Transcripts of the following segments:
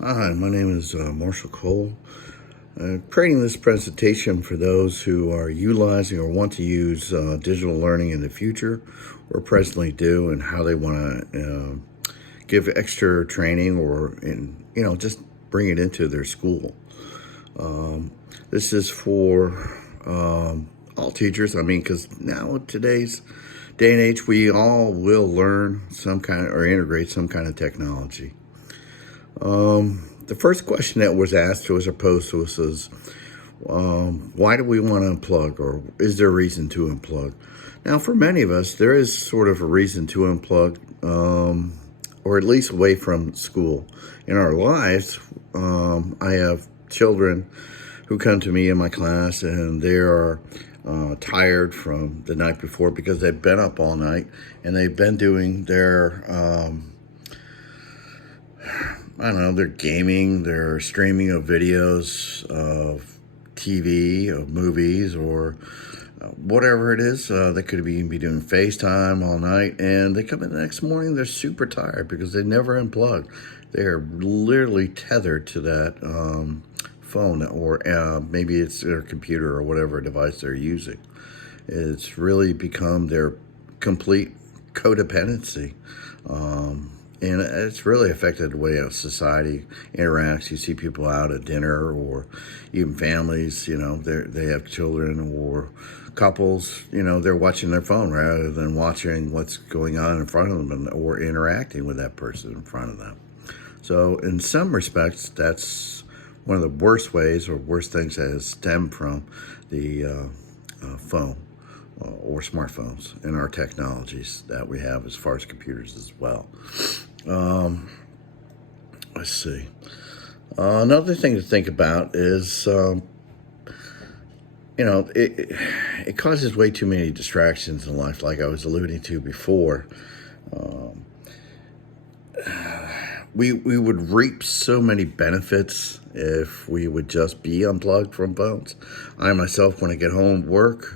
Hi, my name is Marshall Cole. Creating this presentation for those who are utilizing or want to use digital learning in the future or presently do, and how they want to give extra training or just bring it into their school. This is for all teachers. I mean, because now today's day and age, we all will learn some kind or integrate some kind of technology. The first question that was asked to us or posed to us is, why do we want to unplug, or is there a reason to unplug? Now, for many of us, there is sort of a reason to unplug, or at least away from school. In our lives, I have children who come to me in my class, and they are tired from the night before because they've been up all night and they've been doing their I don't know, they're gaming, they're streaming of videos, of TV, of movies, or whatever it is. They could even be doing FaceTime all night, and they come in the next morning, they're super tired because they never unplug. They're literally tethered to that phone, or maybe it's their computer or whatever device they're using. It's really become their complete codependency. And it's really affected the way society interacts. You see people out at dinner, or even families, they have children, or couples, they're watching their phone rather than watching what's going on in front of them or interacting with that person in front of them. So in some respects, that's one of the worst ways or worst things that has stemmed from the phone or smartphones and our technologies that we have as far as computers as well. Let's see. Another thing to think about is, it causes way too many distractions in life, like I was alluding to before. We would reap so many benefits if we would just be unplugged from phones. I myself, when I get home from work,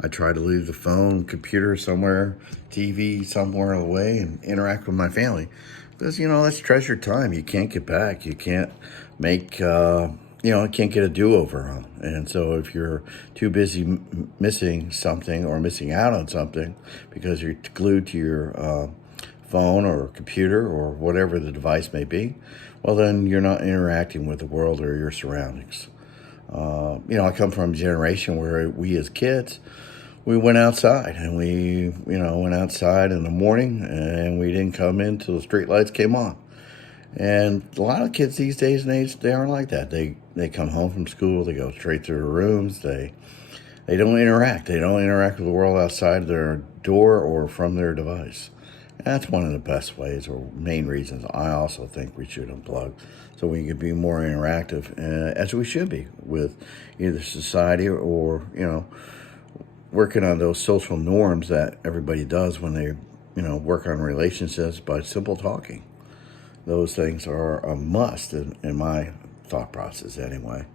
I try to leave the phone, computer somewhere, TV somewhere away, and interact with my family. Because, that's treasured time. You can't get back. You can't make, you can't get a do-over on. And so if you're too busy missing something or missing out on something because you're glued to your phone or computer or whatever the device may be, well, then you're not interacting with the world or your surroundings. I come from a generation where we as kids, we went outside, and we, went outside in the morning, and we didn't come in till the street lights came on. And a lot of kids these days and age, they aren't like that. They come home from school, they go straight to their rooms, they don't interact. They don't interact with the world outside their door or from their device. That's one of the best ways or main reasons I also think we should unplug, so we can be more interactive, as we should be, with either society or, working on those social norms that everybody does when they, work on relationships by simple talking. Those things are a must in my thought process anyway.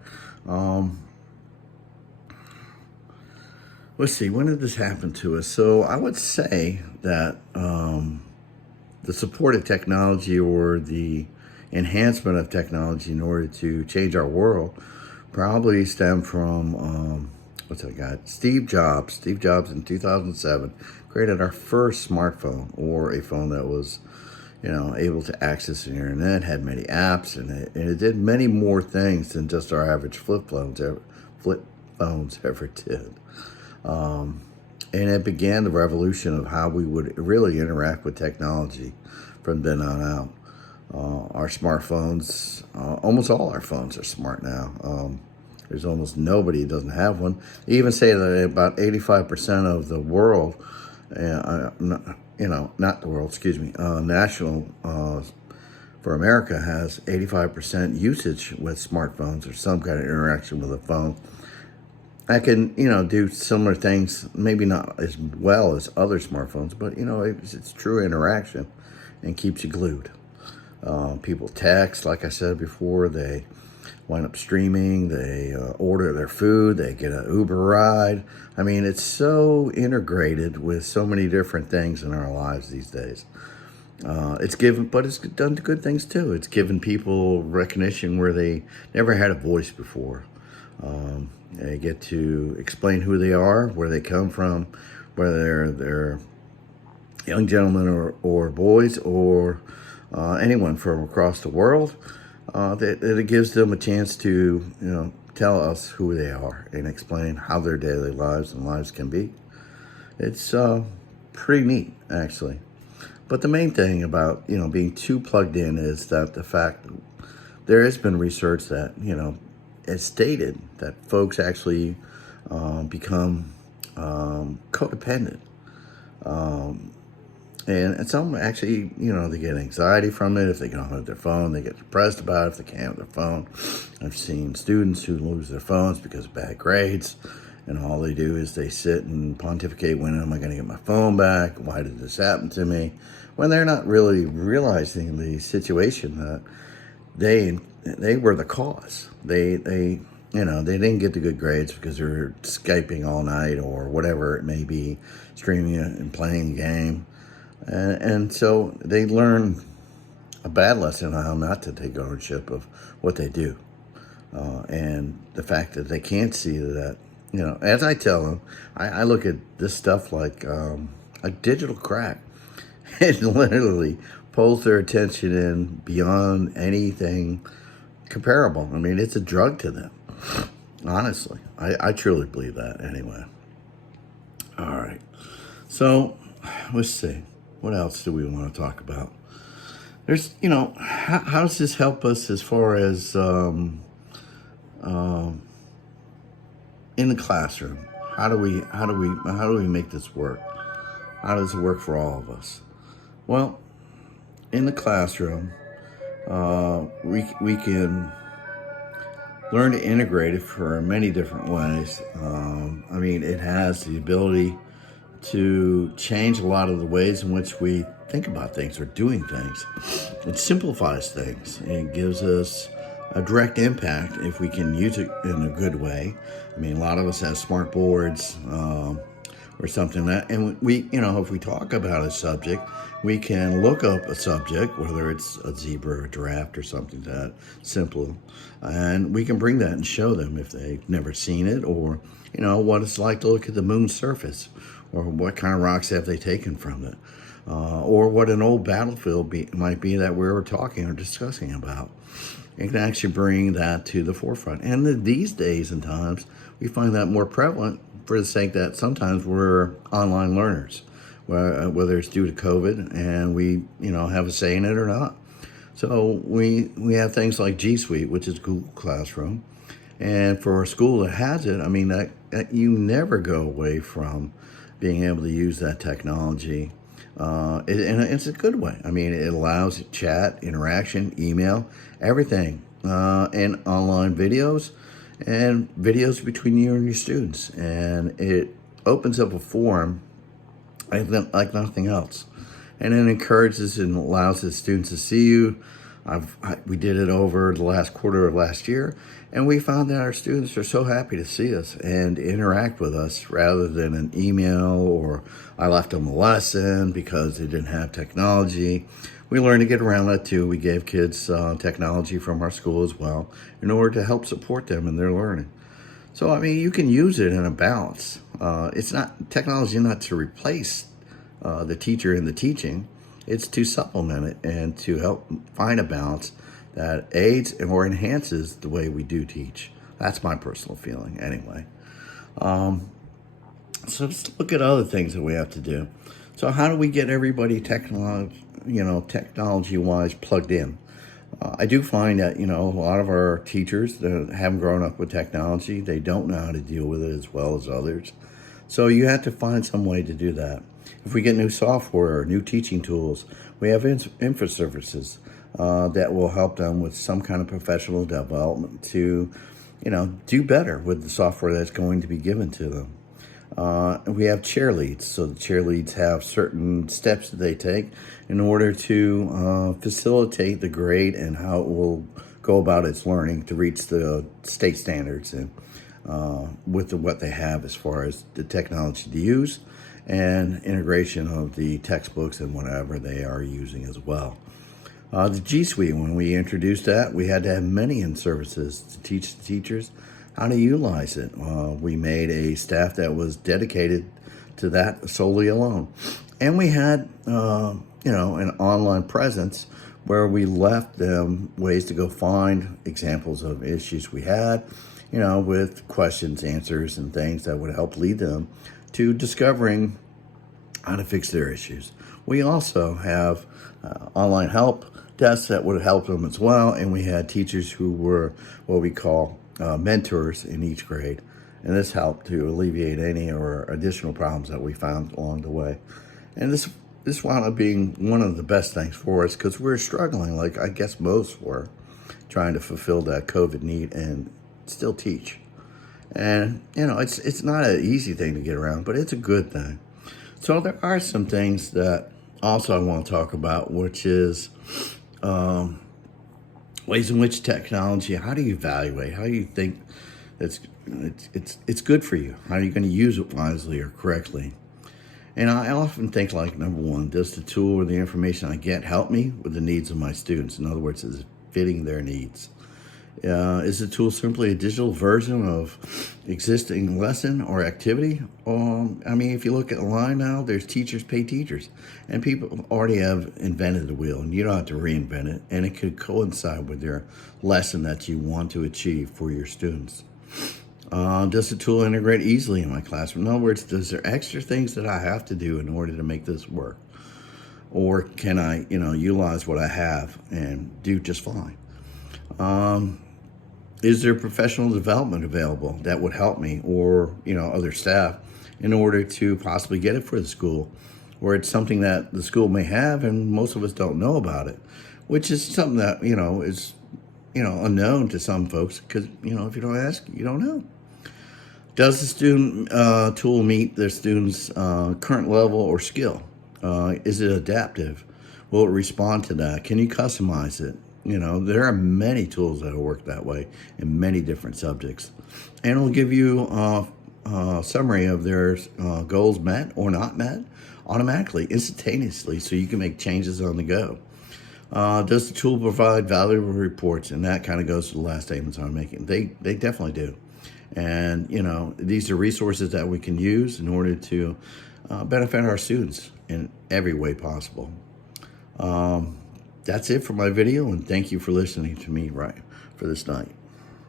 Let's see, when did this happen to us? So I would say that the support of technology or the enhancement of technology in order to change our world probably stemmed from, what's that guy? Steve Jobs. Steve Jobs in 2007 created our first smartphone, or a phone that was, able to access the internet, had many apps, and it did many more things than just our average flip phones ever did. And it began the revolution of how we would really interact with technology from then on out. Our smartphones, almost all our phones are smart now. There's almost nobody who doesn't have one. They even say that about 85% of the world, not the world, excuse me, national for America has 85% usage with smartphones or some kind of interaction with a phone. I can, do similar things, maybe not as well as other smartphones, but, it's true interaction and keeps you glued. People text, like I said before, they wind up streaming, they order their food, they get an Uber ride. I mean, it's so integrated with so many different things in our lives these days. But it's done good things too. It's given people recognition where they never had a voice before. They get to explain who they are, where they come from, whether they're young gentlemen or boys or anyone from across the world. That it gives them a chance to, tell us who they are and explain how their daily lives and lives can be. It's pretty neat, actually. But the main thing about, being too plugged in is that the fact there has been research that, it's stated that folks actually become codependent. And some actually, they get anxiety from it. If they don't have their phone, they get depressed about it if they can't have their phone. I've seen students who lose their phones because of bad grades. And all they do is they sit and pontificate, when am I going to get my phone back? Why did this happen to me? When they're not really realizing the situation that they were the cause. They didn't get the good grades because they were Skyping all night or whatever it may be, streaming it and playing a game. And so they learn a bad lesson on how not to take ownership of what they do. And the fact that they can't see that, as I tell them, I look at this stuff like a digital crack. It literally pulls their attention in beyond anything comparable. I mean, it's a drug to them. Honestly, I truly believe that anyway. All right. So let's see. What else do we want to talk about? There's, how does this help us as far as in the classroom? How do we make this work? How does it work for all of us? Well, in the classroom, we can learn to integrate it for many different ways. It has the ability to change a lot of the ways in which we think about things or doing things. It simplifies things and it gives us a direct impact if we can use it in a good way. A lot of us have smart boards or something and we, if we talk about a subject, we can look up a subject, whether it's a zebra or a giraffe or something that simple, and we can bring that and show them if they've never seen it, or what it's like to look at the moon's surface, or what kind of rocks have they taken from it, or what an old battlefield might be that we were talking or discussing about. It can actually bring that to the forefront. And these days and times, we find that more prevalent for the sake that sometimes we're online learners, whether it's due to COVID and we, have a say in it or not. So we have things like G Suite, which is Google Classroom. And for a school that has it, that you never go away from being able to use that technology. And it's a good way. It allows chat, interaction, email, everything, and online videos and videos between you and your students. And it opens up a forum like nothing else. And it encourages and allows the students to see you. We did it over the last quarter of last year, and we found that our students are so happy to see us and interact with us rather than an email or I left them a lesson because they didn't have technology. We learned to get around that too. We gave kids technology from our school as well in order to help support them in their learning. So, you can use it in a balance. It's not technology, not to replace the teacher in the teaching. It's to supplement it and to help find a balance that aids or enhances the way we do teach. That's my personal feeling anyway. So let's look at other things that we have to do. So how do we get everybody technology-wise plugged in? I do find that, a lot of our teachers that haven't grown up with technology, they don't know how to deal with it as well as others. So you have to find some way to do that. If we get new software or new teaching tools, we have info services that will help them with some kind of professional development to, do better with the software that's going to be given to them. We have chair leads. So the chair leads have certain steps that they take in order to facilitate the grade and how it will go about its learning to reach the state standards and with what they have as far as the technology to use and integration of the textbooks and whatever they are using as well. The G Suite, when we introduced that, we had to have many in services to teach the teachers how to utilize it. We made a staff that was dedicated to that solely alone. And we had, an online presence where we left them ways to go find examples of issues we had, with questions, answers, and things that would help lead them to discovering how to fix their issues. We also have online help desks that would help them as well, and we had teachers who were what we call mentors in each grade, and this helped to alleviate any or additional problems that we found along the way. And this wound up being one of the best things for us because we're struggling, like I guess most were, trying to fulfill that COVID need and still teach. And it's not an easy thing to get around, but it's a good thing. So there are some things that also I want to talk about, which is ways in which technology, how do you evaluate? How do you think it's good for you? How are you going to use it wisely or correctly? And I often think, like, number one, does the tool or the information I get help me with the needs of my students? In other words, is it fitting their needs? Is the tool simply a digital version of existing lesson or activity? If you look at the line now, there's teachers pay teachers, and people already have invented the wheel, and you don't have to reinvent it, and it could coincide with your lesson that you want to achieve for your students. Does the tool integrate easily in my classroom? In other words, does there extra things that I have to do in order to make this work? Or can I, utilize what I have and do just fine? Is there professional development available that would help me or, other staff in order to possibly get it for the school? Or it's something that the school may have and most of us don't know about it, which is something that, is, unknown to some folks because, if you don't ask, you don't know. Does the student tool meet their student's current level or skill? Is it adaptive? Will it respond to that? Can you customize it? There are many tools that will work that way in many different subjects. And it'll give you a summary of their goals met or not met automatically, instantaneously, so you can make changes on the go. Does the tool provide valuable reports? And that kind of goes to the last statements I'm making. They definitely do. And, these are resources that we can use in order to benefit our students in every way possible. That's it for my video, and thank you for listening to me right for this night.